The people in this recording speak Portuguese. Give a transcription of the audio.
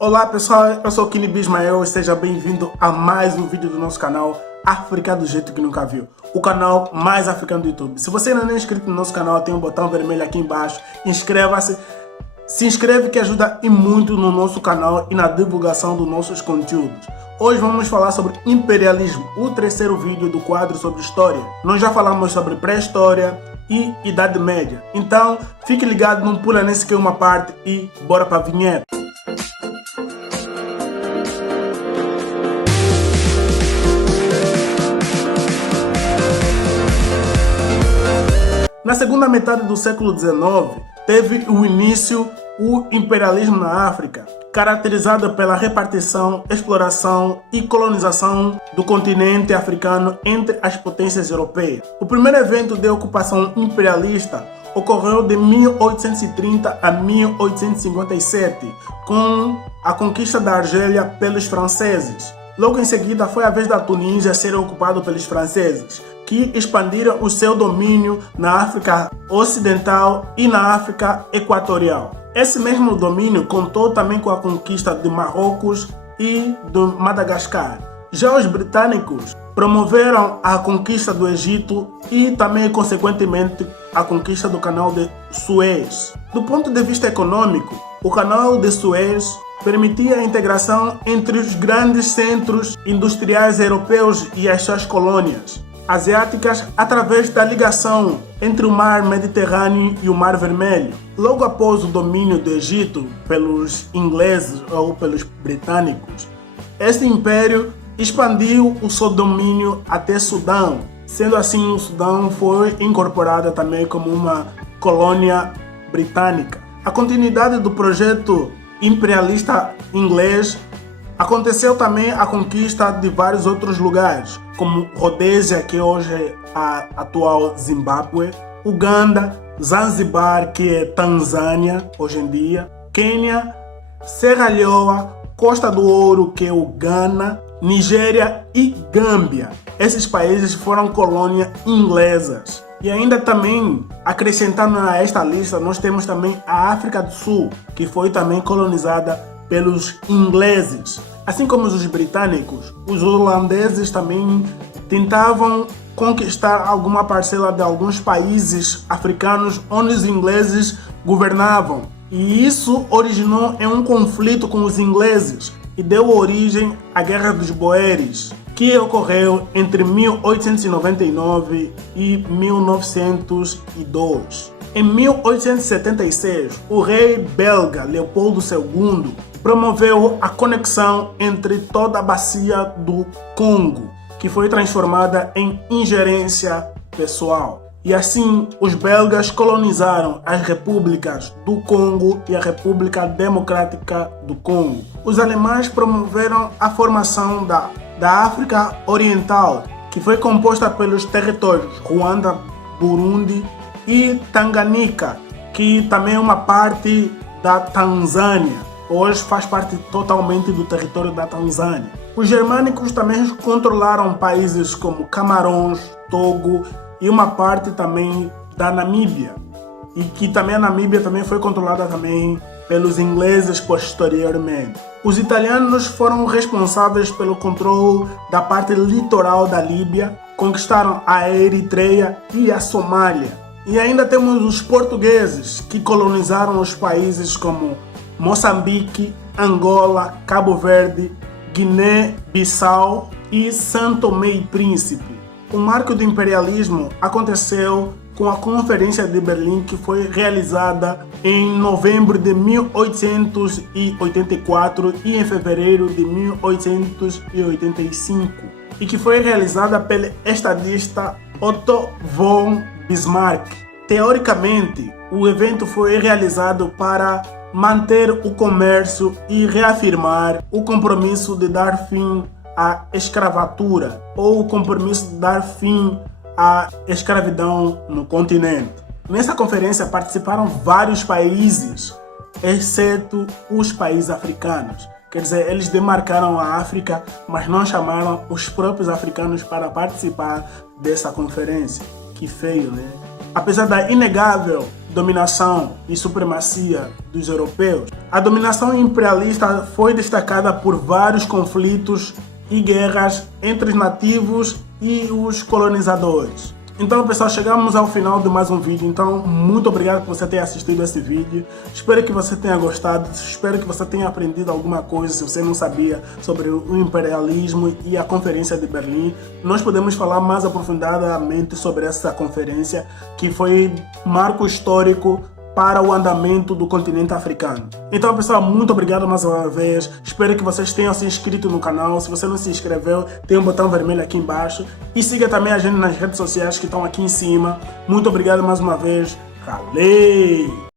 Olá pessoal, eu sou o Kini Bismael e seja bem-vindo a mais um vídeo do nosso canal África do Jeito que Nunca Viu, o canal mais africano do YouTube. Se você ainda não é inscrito no nosso canal, tem um botão vermelho aqui embaixo, inscreva-se. Se inscreve que ajuda e muito no nosso canal e na divulgação dos nossos conteúdos. Hoje vamos falar sobre imperialismo, o terceiro vídeo do quadro sobre história. Nós já falamos sobre pré-história e Idade Média. Então, fique ligado, não pula nesse que é uma parte e bora para a vinheta. Na segunda metade do século XIX, teve o início o imperialismo na África, caracterizado pela repartição, exploração e colonização do continente africano entre as potências europeias. O primeiro evento de ocupação imperialista ocorreu de 1830 a 1857, com a conquista da Argélia pelos franceses. Logo em seguida, foi a vez da Tunísia ser ocupada pelos franceses, que expandiram o seu domínio na África Ocidental e na África Equatorial. Esse mesmo domínio contou também com a conquista de Marrocos e do Madagascar. Já os britânicos promoveram a conquista do Egito e também, consequentemente, a conquista do Canal de Suez. Do ponto de vista econômico, o Canal de Suez permitia a integração entre os grandes centros industriais europeus e as suas colônias asiáticas através da ligação entre o Mar Mediterrâneo e o Mar Vermelho. Logo após o domínio do Egito pelos ingleses ou pelos britânicos, este império expandiu o seu domínio até Sudão. Sendo assim, o Sudão foi incorporado também como uma colônia britânica. A continuidade do projeto imperialista inglês aconteceu também a conquista de vários outros lugares, como Rodésia, que hoje é a atual Zimbábue, Uganda, Zanzibar, que é Tanzânia hoje em dia, Quênia, Serra Leoa, Costa do Ouro, que é o Ghana, Nigéria e Gâmbia. Esses países foram colônias inglesas. E ainda também, acrescentando a esta lista, nós temos também a África do Sul, que foi também colonizada pelos ingleses. Assim como os britânicos, os holandeses também tentavam conquistar alguma parcela de alguns países africanos onde os ingleses governavam. E isso originou em um conflito com os ingleses e deu origem à Guerra dos Boeres, que ocorreu entre 1899 e 1902. Em 1876, o rei belga Leopoldo II promoveu a conexão entre toda a bacia do Congo, que foi transformada em ingerência pessoal. E assim, os belgas colonizaram as repúblicas do Congo e a República Democrática do Congo. Os alemães promoveram a formação da África Oriental, que foi composta pelos territórios Ruanda, Burundi e Tanganyika, que também é uma parte da Tanzânia. Hoje faz parte totalmente do território da Tanzânia. Os germânicos também controlaram países como Camarões, Togo e uma parte também da Namíbia. E que também a Namíbia também foi controlada também pelos ingleses posteriormente. Os italianos foram responsáveis pelo controle da parte litoral da Líbia, conquistaram a Eritreia e a Somália. E ainda temos os portugueses, que colonizaram os países como Moçambique, Angola, Cabo Verde, Guiné-Bissau e São Tomé e Príncipe. O marco do imperialismo aconteceu com a Conferência de Berlim, que foi realizada em novembro de 1884 e em fevereiro de 1885, e que foi realizada pelo estadista Otto von Bismarck. Teoricamente, o evento foi realizado para manter o comércio e reafirmar o compromisso de dar fim à escravatura ou o compromisso de dar fim à escravidão no continente. Nessa conferência participaram vários países, exceto os países africanos. Quer dizer, eles demarcaram a África, mas não chamaram os próprios africanos para participar dessa conferência. Que feio, né? Apesar da inegável dominação e supremacia dos europeus. A dominação imperialista foi destacada por vários conflitos e guerras entre os nativos e os colonizadores. Então, pessoal, chegamos ao final de mais um vídeo. Então, muito obrigado por você ter assistido esse vídeo. Espero que você tenha gostado. Espero que você tenha aprendido alguma coisa se você não sabia sobre o imperialismo e a Conferência de Berlim. Nós podemos falar mais aprofundadamente sobre essa conferência, que foi marco histórico para o andamento do continente africano. Então, pessoal, muito obrigado mais uma vez. Espero que vocês tenham se inscrito no canal. Se você não se inscreveu, tem um botão vermelho aqui embaixo. E siga também a gente nas redes sociais que estão aqui em cima. Muito obrigado mais uma vez. Valeu!